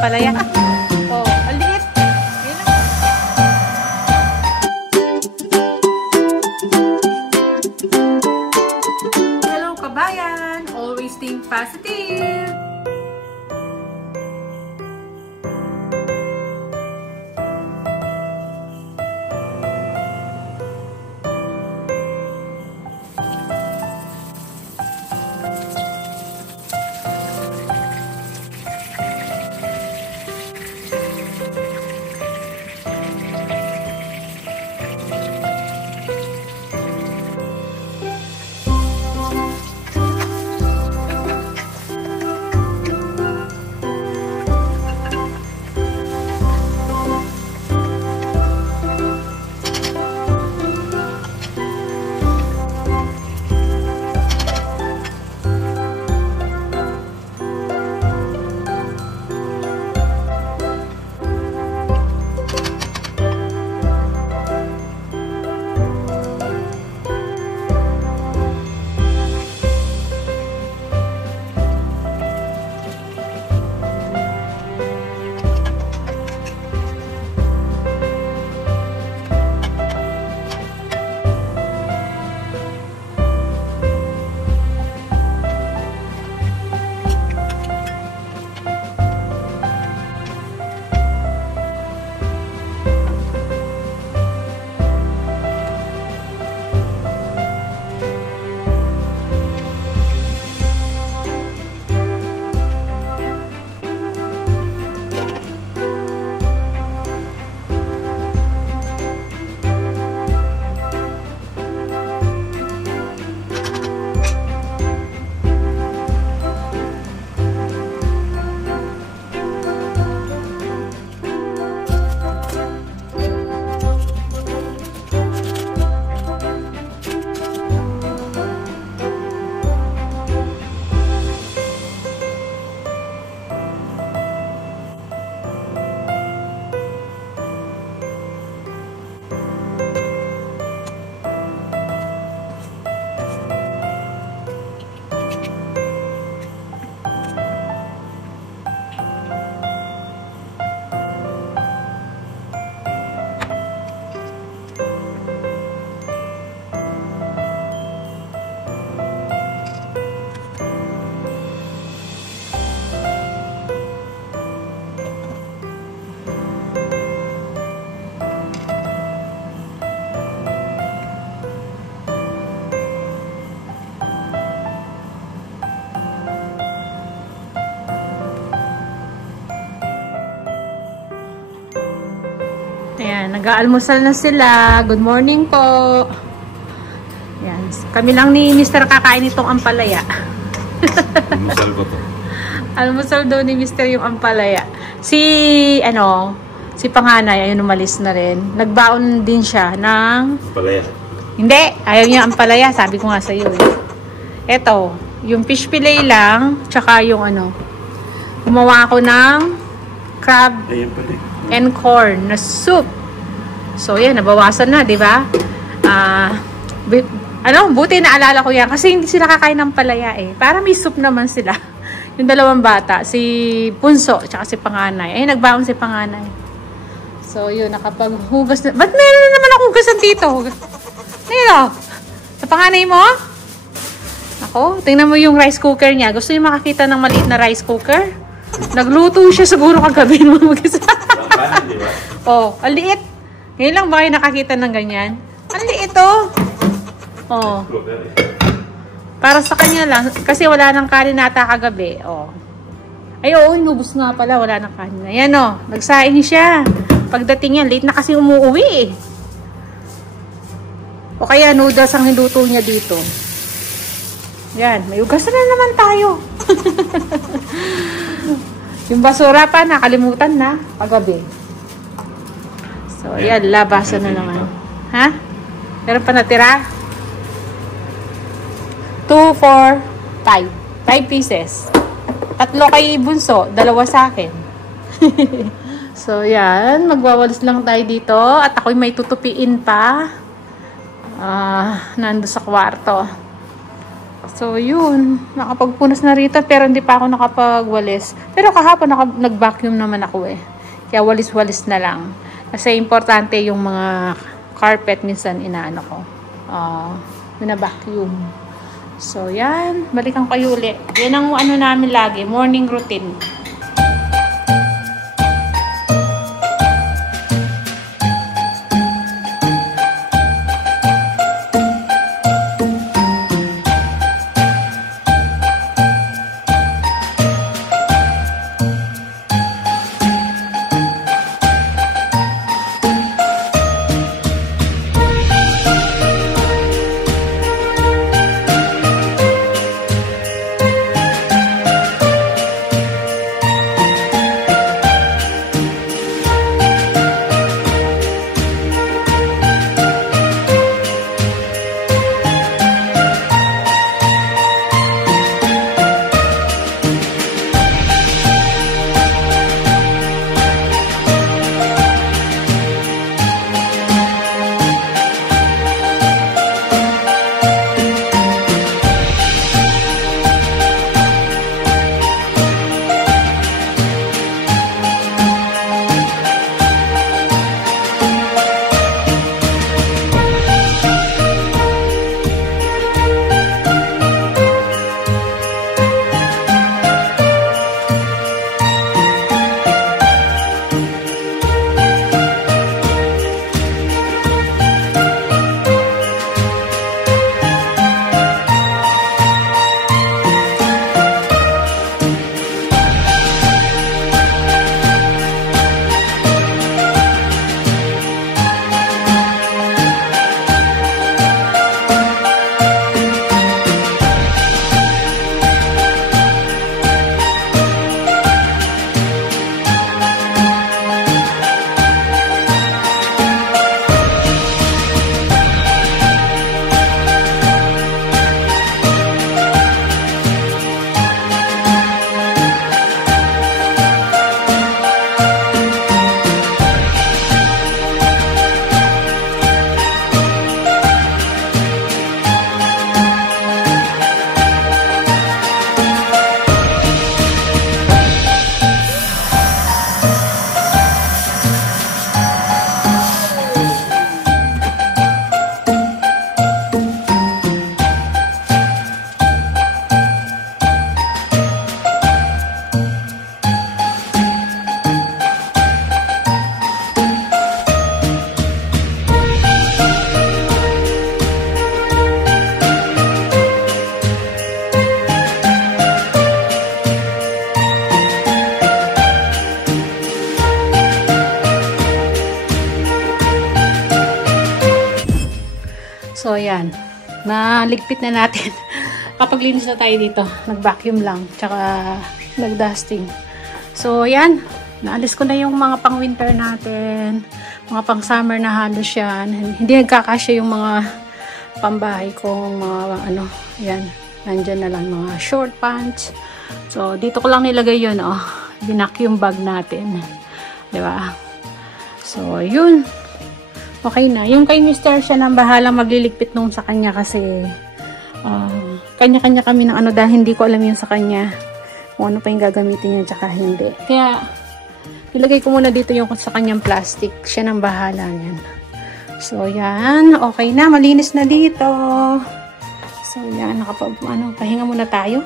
ampalaya. Oh, ang liit. Hello kabayan! Always think positive! Ayan, nag-aalmusal na sila. Good morning po. Ayan, kami lang ni Mr. kakain itong ampalaya. Almusal ba po? Almusal daw ni Mr. yung ampalaya. Si panganay, ayun, umalis na rin. Nagbaon din siya ng... Ampalaya? Hindi, ayaw niya ampalaya. Sabi ko nga sa iyo. Eto, yung fish fillet lang, tsaka yung gumawa ako ng crab and corn na soup. So, yan, nabawasan na, di ba? Buti naalala ko yan kasi hindi sila kakain ng palaya eh. Para may soup naman sila. Yung dalawang bata, si Punso, tsaka si Panganay. Ay, nagbaon si Panganay. So, yun, nakapaghugas na. Ba't meron na naman akong hugasan dito? Ayun, sa Panganay mo? Ako, tingnan mo yung rice cooker niya. Gusto niyo makakita ng maliit na rice cooker? Nagluto siya siguro kagabi mo mag-isa. Oh, ang liit. Ngayon lang ba kayo nakakita ng ganyan? Ang liit oh. Oh. Para sa kanya lang. Kasi wala nang kanin nata kagabi. Oh. Ay, oo, inubos nga pala. Wala nang kanin. Ayan oh. Nagsaing siya. Pagdating niya, late na kasi umuwi eh. O kaya noodles ang niluto niya dito. Yan. May ugasan na naman tayo. Yung basura pa, nakalimutan na kagabi. So, yan, labasan na naman. Ha? Meron pa natira? 2, 4, 5. 5 pieces. 3 kay Bunso, 2 sa akin. So, yan. Magwawalis lang tayo dito. At ako'y may tutupiin pa. Nando sa kwarto. So, yun. Nakapagpunas na rito, pero hindi pa ako nakapagwalis. Pero kahapon, nag-vacuum naman ako eh. Kaya walis-walis na lang. Kasi importante yung mga carpet, minsan inaano ko. Bina-vacuum. So, yan. Balikan kayo ulit. Yan ang ano namin lagi, morning routine. So, ayan. Naligpit na natin. Kapag linis na tayo dito, nag-vacuum lang. Tsaka, nag-dusting. So, ayan. Naalis ko na yung mga pang-winter natin. Mga pang-summer na halos yan. Hindi nagkakasya yung mga pambahay kong mga ano. Ayan. Nandyan na lang mga short pants. So, dito ko lang nilagay yun, oh. Binacuum bag natin. Diba? So, yun. Okay na. Yung kay Mr. siya nang bahalang magliligpit nung sa kanya kasi kanya-kanya kami ng ano dahil hindi ko alam yun sa kanya. Kung ano pa yung gagamitin niya tsaka hindi. Kaya, ilagay ko muna dito yung sa kanyang plastic. Siya nang bahala yan. So, yan. Okay na. Malinis na dito. So, yan. Pahinga muna tayo.